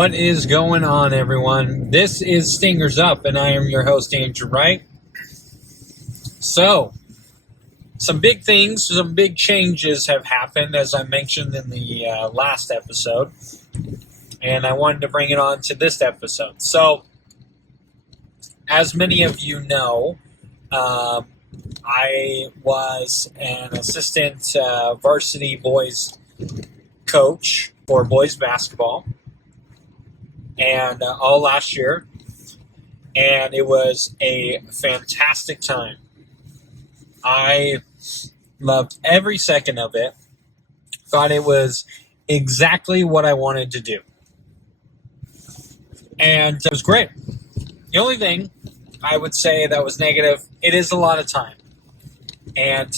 What is going on, everyone? This is Stingers Up, and I am your host, Andrew Wright. So, some big things, some big changes have happened, as I mentioned in the last episode, and I wanted to bring it on to this episode. So, as many of you know, I was an assistant varsity boys coach for boys basketball, and all last year, and it was a fantastic time. I loved every second of it, thought it was exactly what I wanted to do, and it was great. The only thing I would say that was negative, it is a lot of time, and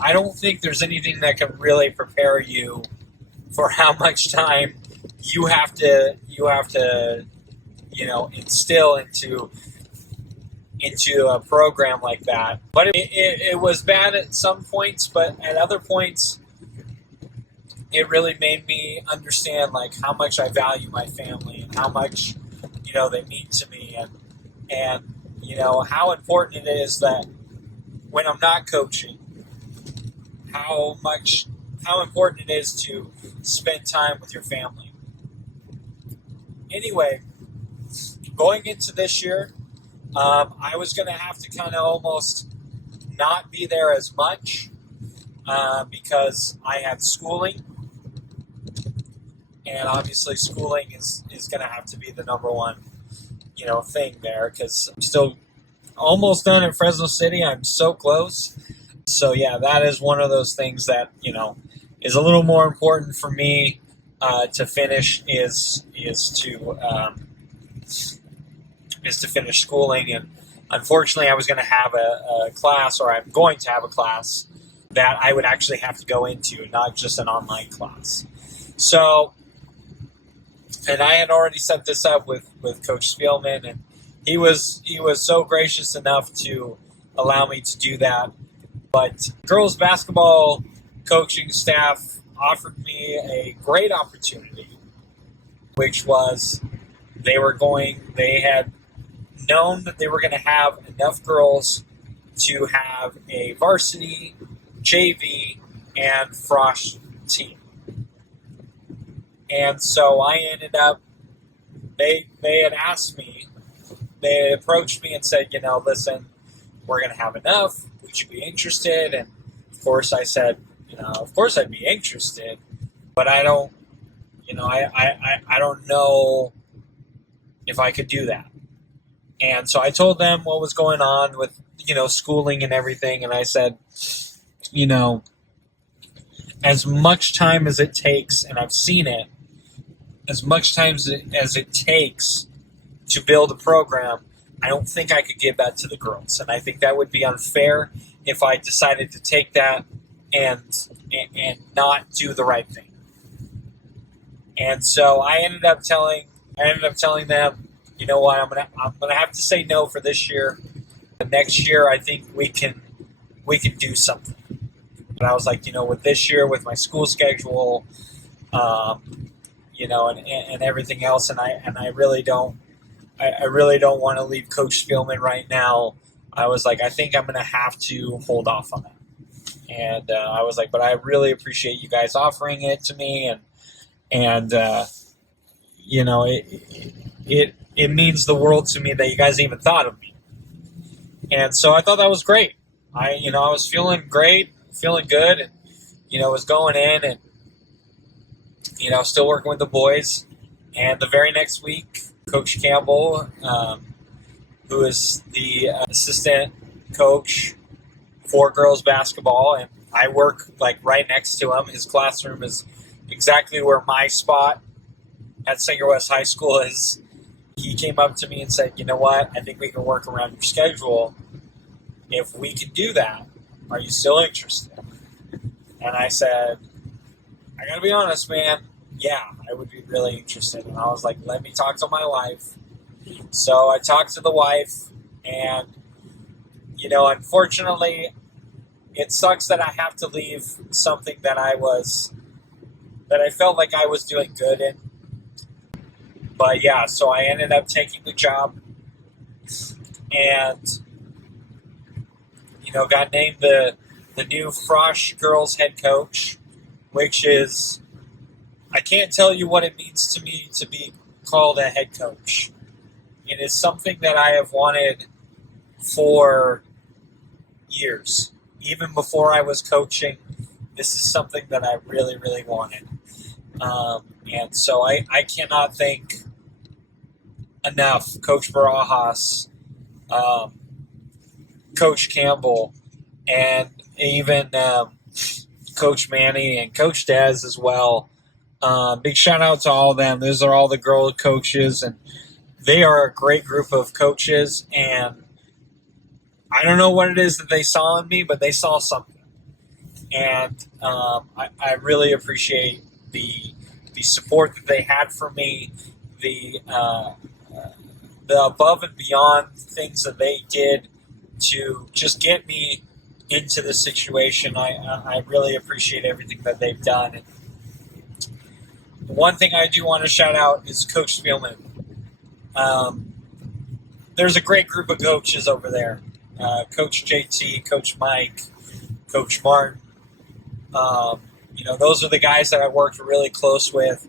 I don't think there's anything that can really prepare you for how much time you have to instill into a program like that. But it was bad at some points, but at other points it really made me understand how much I value my family and how much they mean to me, and how important it is that when I'm not coaching, how important it is to spend time with your family. Anyway, going into this year, I was going to have to kind of almost not be there as much because I had schooling, and obviously schooling is going to have to be the number one thing there, because I'm still almost done at Fresno City. I'm so close. So yeah, that is one of those things that is a little more important for me to finish is to finish schooling. And unfortunately, I was going to have a class, or I'm going to have a class that I would actually have to go into, not just an online class. So, and I had already set this up with Coach Spielman, and he was so gracious enough to allow me to do that. But girls basketball coaching staff offered me a great opportunity, which was they had known that they were going to have enough girls to have a varsity, JV, and frosh team. And so I ended up, they had asked me, they approached me and said, listen, we're going to have enough. Would you be interested? And of course I said, of course I'd be interested, but I don't, I don't know if I could do that. And so I told them what was going on with, schooling and everything. And I said, as much time as it takes, and I've seen it, as much time as it takes to build a program, I don't think I could give that to the girls. And I think that would be unfair if I decided to take that and not do the right thing. And so I ended up telling them, you know what, I'm gonna have to say no for this year. But next year I think we can do something. But I was like, with this year, with my school schedule, and everything else, and I really don't want to leave Coach Spielman right now. I was like, I think I'm gonna have to hold off on that. And I was like, but I really appreciate you guys offering it to me, and it means the world to me that you guys even thought of me. And so I thought that was great. I was feeling great, feeling good, and was going in and still working with the boys. And the very next week, Coach Campbell, who is the assistant coach for girls basketball, and I work right next to him. His classroom is exactly where my spot at Singer West High School is. He came up to me and said, you know what, I think we can work around your schedule. If we can do that, are you still interested? And I said, I gotta be honest, man, yeah, I would be really interested. And I was like, let me talk to my wife. So I talked to the wife, and unfortunately, it sucks that I have to leave something that I felt like I was doing good in. But yeah, so I ended up taking the job and, got named the new Frosh girls head coach, which is, I can't tell you what it means to me to be called a head coach. It is something that I have wanted for years. Even before I was coaching, this is something that I really, really wanted. And so I cannot thank enough Coach Barajas, Coach Campbell, and even Coach Manny and Coach Dez as well. Big shout out to all of them. Those are all the girl coaches, and they are a great group of coaches. And I don't know what it is that they saw in me, but they saw something. And I really appreciate the support that they had for me, the above and beyond things that they did to just get me into this situation. I really appreciate everything that they've done. And one thing I do want to shout out is Coach Spielman. There's a great group of coaches over there. Coach JT, Coach Mike, Coach Martin. Those are the guys that I worked really close with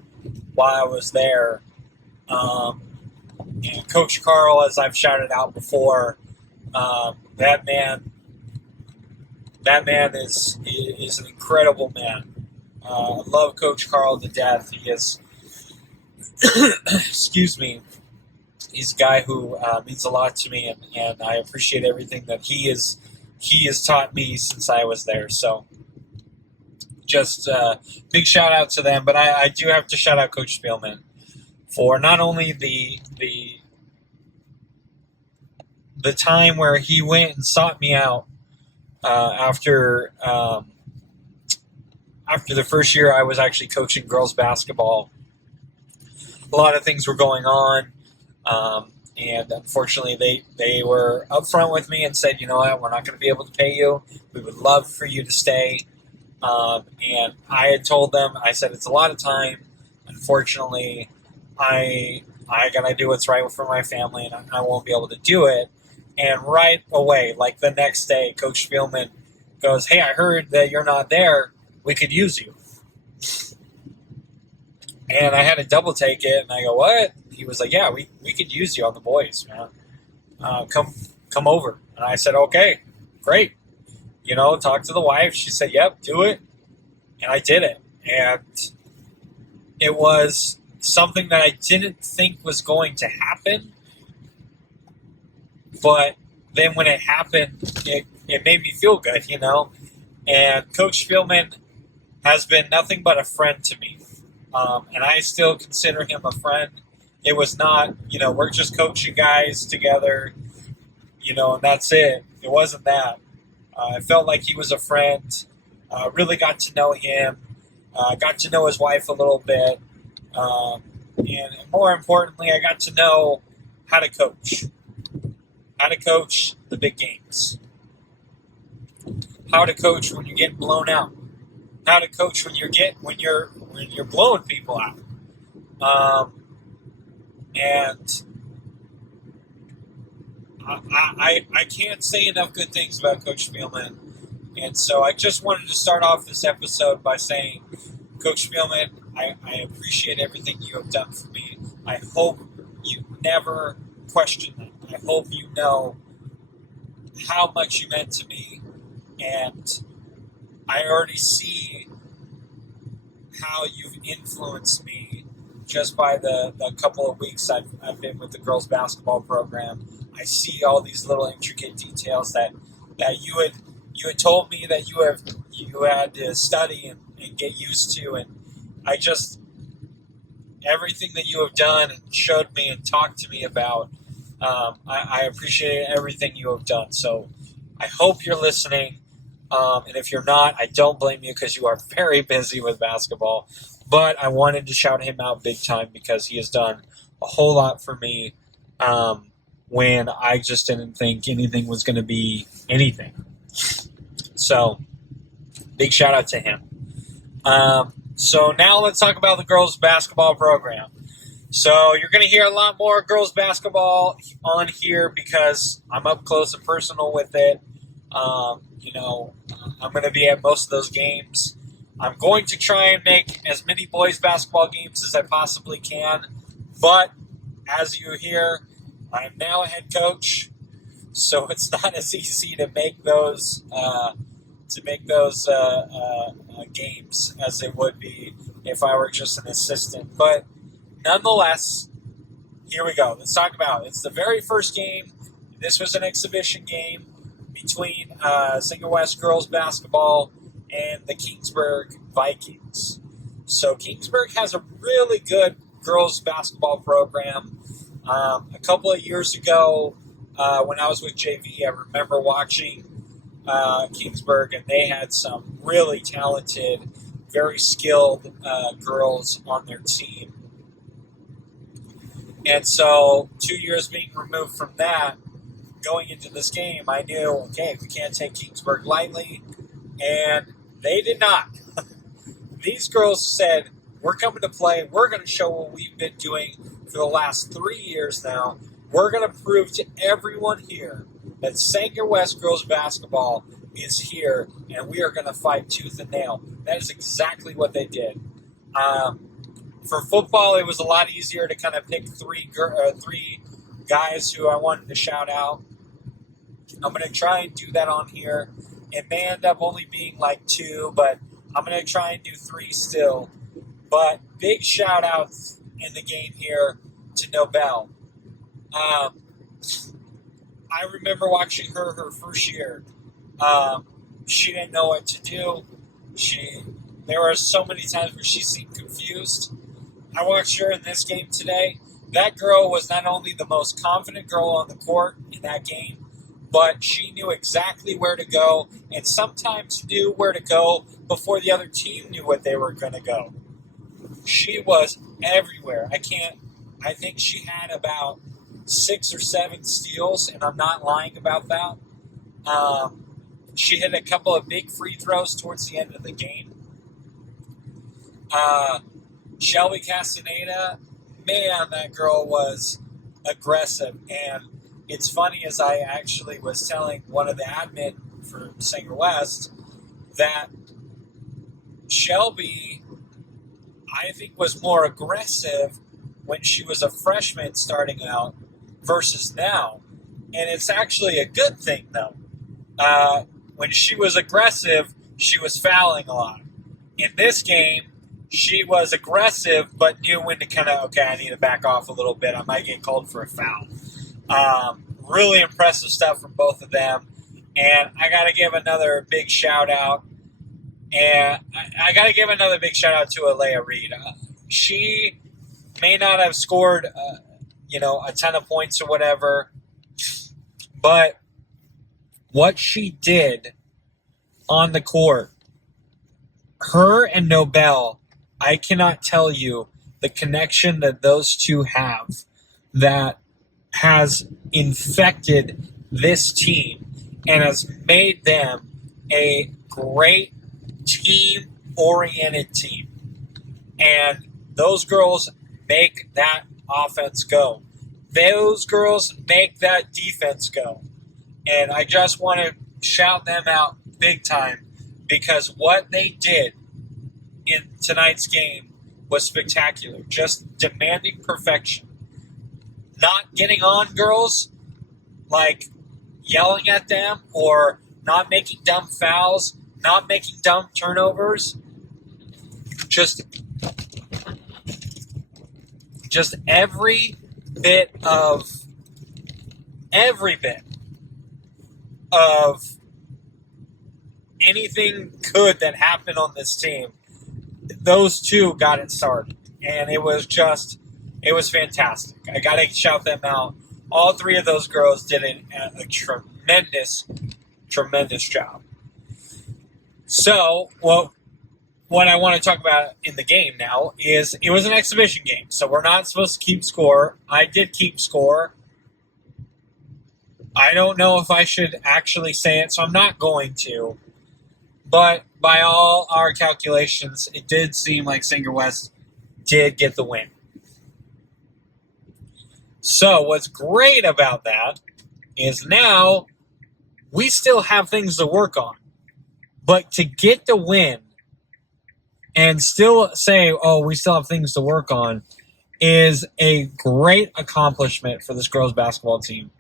while I was there. And Coach Carl, as I've shouted out before, that man is an incredible man. I love Coach Carl to death. He is, excuse me, he's a guy who means a lot to me, and I appreciate everything that he has taught me since I was there. So just big shout out to them. But I do have to shout out Coach Spielman for not only the time where he went and sought me out after the first year I was actually coaching girls basketball. A lot of things were going on, and unfortunately they were upfront with me and said, you know what, we're not going to be able to pay you. We would love for you to stay. And I had told them, I said, it's a lot of time. Unfortunately, I got to do what's right for my family, and I won't be able to do it. And right away, like the next day, Coach Spielman goes, hey, I heard that you're not there. We could use you. And I had to double take it, and I go, what? He was like, yeah, we could use you on the boys, man. Come over. And I said, okay, great. Talk to the wife. She said, yep, do it. And I did it. And it was something that I didn't think was going to happen. But then when it happened, it made me feel good, And Coach Spielman has been nothing but a friend to me. And I still consider him a friend. It was not, we're just coaching guys together, and that's it. It wasn't that. I felt like he was a friend. Really got to know him. Got to know his wife a little bit. And more importantly, I got to know how to coach. How to coach the big games. How to coach when you're getting blown out. How to coach when you're blowing people out. And I can't say enough good things about Coach Spielman. And so I just wanted to start off this episode by saying, Coach Spielman, I appreciate everything you have done for me. I hope you never question that. I hope you know how much you meant to me. And I already see how you've influenced me just by the couple of weeks I've been with the girls basketball program. I see all these little intricate details that you had told me that you had to study and get used to, and everything that you have done and showed me and talked to me about, I appreciate everything you have done. So I hope you're listening, and if you're not, I don't blame you because you are very busy with basketball. But I wanted to shout him out big time because he has done a whole lot for me when I just didn't think anything was going to be anything. So, big shout out to him. So now let's talk about the girls basketball program. So you're going to hear a lot more girls basketball on here because I'm up close and personal with it. I'm going to be at most of those games. I'm going to try and make as many boys basketball games as I possibly can. But as you hear, I'm now a head coach, so it's not as easy to make those games as it would be if I were just an assistant. But nonetheless, here we go. Let's talk about it. It's the very first game. This was an exhibition game between Singer West girls basketball and the Kingsburg Vikings. So Kingsburg has a really good girls basketball program. A couple of years ago, when I was with JV, I remember watching Kingsburg, and they had some really talented, very skilled girls on their team. And so 2 years being removed from that, going into this game, I knew, okay, we can't take Kingsburg lightly, and they did not. These girls said, we're coming to play, we're going to show what we've been doing for the last 3 years now. We're going to prove to everyone here that Sanger West girls basketball is here, and we are going to fight tooth and nail. That is exactly what they did. For football, it was a lot easier to kind of pick three guys who I wanted to shout out. I'm going to try and do that on here. It may end up only being like 2, but I'm going to try and do 3 still. But big shout outs in the game here to Nobel. I remember watching her first year. She didn't know what to do. There were so many times where she seemed confused. I watched her in this game today. That girl was not only the most confident girl on the court in that game, but she knew exactly where to go, and sometimes knew where to go before the other team knew what they were going to go. She was everywhere. I think she had about 6 or 7 steals, and I'm not lying about that. She hit a couple of big free throws towards the end of the game. Shelby Castaneda, man, that girl was aggressive. And it's funny, as I actually was telling one of the admin for Sanger West, that Shelby, I think, was more aggressive when she was a freshman starting out versus now. And it's actually a good thing, though. When she was aggressive, she was fouling a lot. In this game, she was aggressive, but knew when to kind of, okay, I need to back off a little bit. I might get called for a foul. Really impressive stuff from both of them. And I got to give another big shout out. And I got to give another big shout out to Alea Reed. She may not have scored, a ton of points or whatever, but what she did on the court, her and Nobel, I cannot tell you the connection that those two have that has infected this team and has made them a great team-oriented team. And those girls make that offense go. Those girls make that defense go. And I just want to shout them out big time because what they did in tonight's game was spectacular. Just demanding perfection. Not getting on girls, like yelling at them or not making dumb fouls, not making dumb turnovers. Just every bit of anything good that happened on this team, those two got it started. And it was fantastic. I got to shout them out. All 3 of those girls did a tremendous, tremendous job. So, what I want to talk about in the game now is it was an exhibition game. So we're not supposed to keep score. I did keep score. I don't know if I should actually say it, so I'm not going to. But by all our calculations, it did seem like Sanger West did get the win. So what's great about that is now we still have things to work on. But to get the win and still say, oh, we still have things to work on is a great accomplishment for this girls basketball team.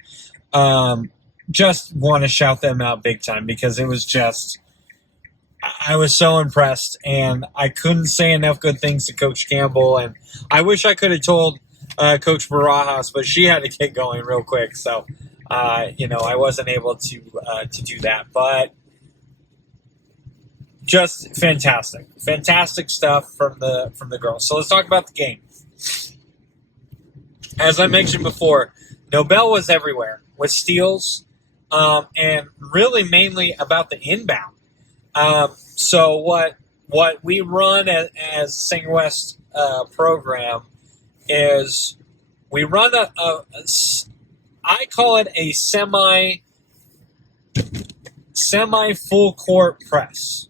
Just want to shout them out big time because it was just, I was so impressed and I couldn't say enough good things to Coach Campbell. And I wish I could have told Coach Barajas, but she had to get going real quick. So, I wasn't able to do that. But just fantastic stuff from the girls. So let's talk about the game. As I mentioned before, Nobel was everywhere with steals, and really mainly about the inbound. So what we run as Sanger West program is we run I call it a semi full court press.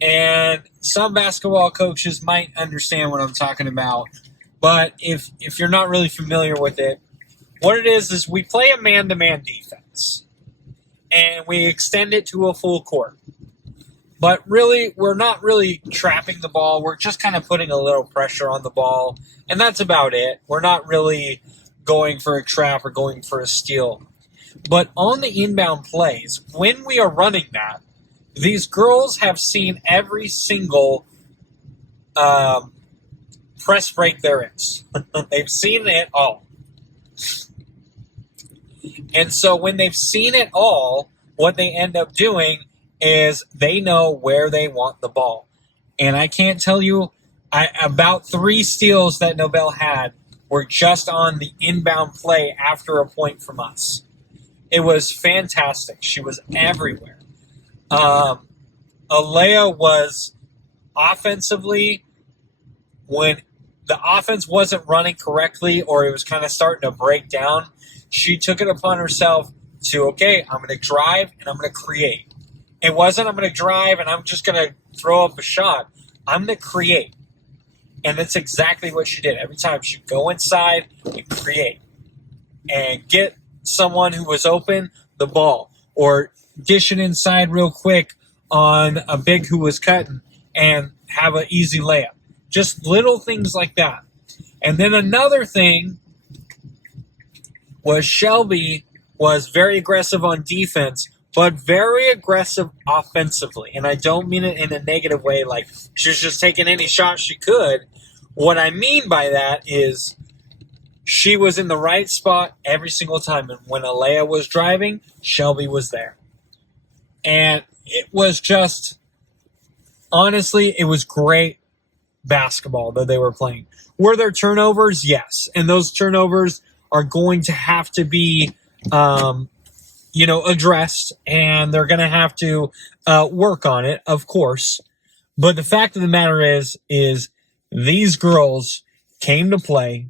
And some basketball coaches might understand what I'm talking about. But if you're not really familiar with it, what it is we play a man-to-man defense. And we extend it to a full court. But really, we're not really trapping the ball. We're just kind of putting a little pressure on the ball. And that's about it. We're not really going for a trap or going for a steal. But on the inbound plays, when we are running that, these girls have seen every single press break there is. They've seen it all. And so when they've seen it all, what they end up doing is they know where they want the ball. And I can't tell you, about 3 steals that Nobel had were just on the inbound play after a point from us. It was fantastic. She was everywhere. Alea was offensively, when the offense wasn't running correctly or it was kind of starting to break down, she took it upon herself to, okay, I'm going to drive and I'm going to create. It wasn't I'm going to drive and I'm just going to throw up a shot. I'm going to create. And that's exactly what she did. Every time she'd go inside and create and get someone who was open the ball or dish it inside real quick on a big who was cutting and have an easy layup. Just little things like that. And then another thing was Shelby was very aggressive on defense, but very aggressive offensively. And I don't mean it in a negative way, like she's just taking any shot she could. What I mean by that is she was in the right spot every single time. And when Alea was driving, Shelby was there. And it was just, honestly, it was great basketball that they were playing. Were there turnovers? Yes. And those turnovers are going to have to be, addressed, and they're going to have to work on it, of course. But the fact of the matter is these girls came to play.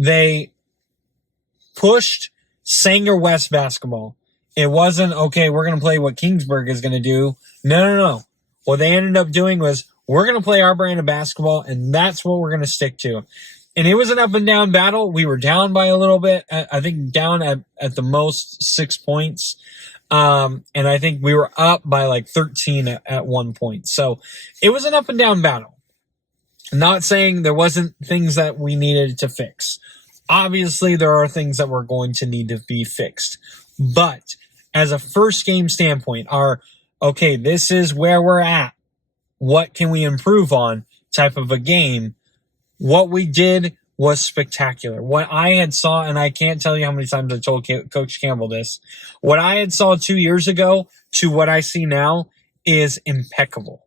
They pushed Sanger West basketball. It wasn't, okay, we're going to play what Kingsburg is going to do. No. What they ended up doing was, we're going to play our brand of basketball, and that's what we're going to stick to. And it was an up-and-down battle. We were down by a little bit. I think down at the most 6 points. And I think we were up by like 13 at one point. So it was an up-and-down battle. I'm not saying there wasn't things that we needed to fix. Obviously, there are things that we're going to need to be fixed. But as a first game standpoint, okay, this is where we're at. What can we improve on type of a game? What we did was spectacular. What I had saw, and I can't tell you how many times I told Coach Campbell this, what I had saw 2 years ago to what I see now is impeccable.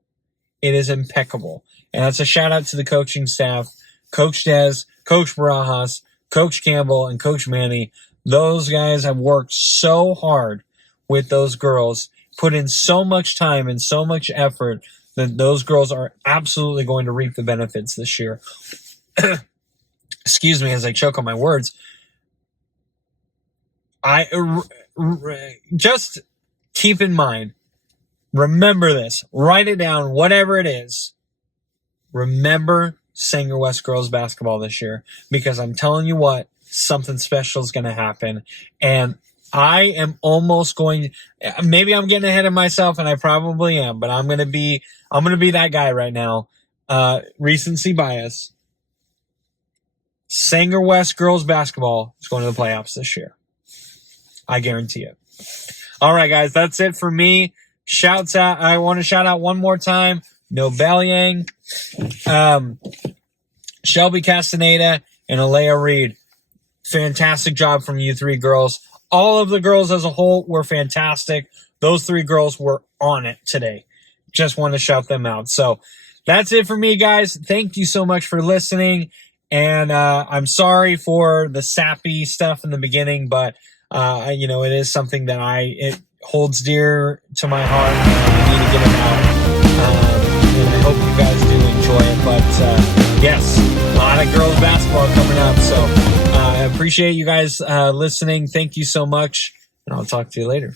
It is impeccable. And that's a shout out to the coaching staff, Coach Des, Coach Barajas, Coach Campbell, and Coach Manny. Those guys have worked so hard with those girls, put in so much time and so much effort that those girls are absolutely going to reap the benefits this year. Excuse me as I choke on my words. Just keep in mind, remember this, write it down, whatever it is. Remember Sanger West girls basketball this year, because I'm telling you what, something special is going to happen. And I am almost going, maybe I'm getting ahead of myself, and I probably am, but I'm going to be that guy right now. Recency bias. Sanger West girls basketball is going to the playoffs this year. I guarantee it. All right, guys, that's it for me. Shouts out. I want to shout out one more time. Nobel Yang, Shelby Castaneda, and Alea Reed. Fantastic job from you three girls. All of the girls as a whole were fantastic. Those three girls were on it today. Just want to shout them out. So that's it for me, guys. Thank you so much for listening. And I'm sorry for the sappy stuff in the beginning, but it is something that it holds dear to my heart. I need to get it out. And I hope you guys do enjoy it. But yes, a lot of girls basketball coming up. So I appreciate you guys listening. Thank you so much, and I'll talk to you later.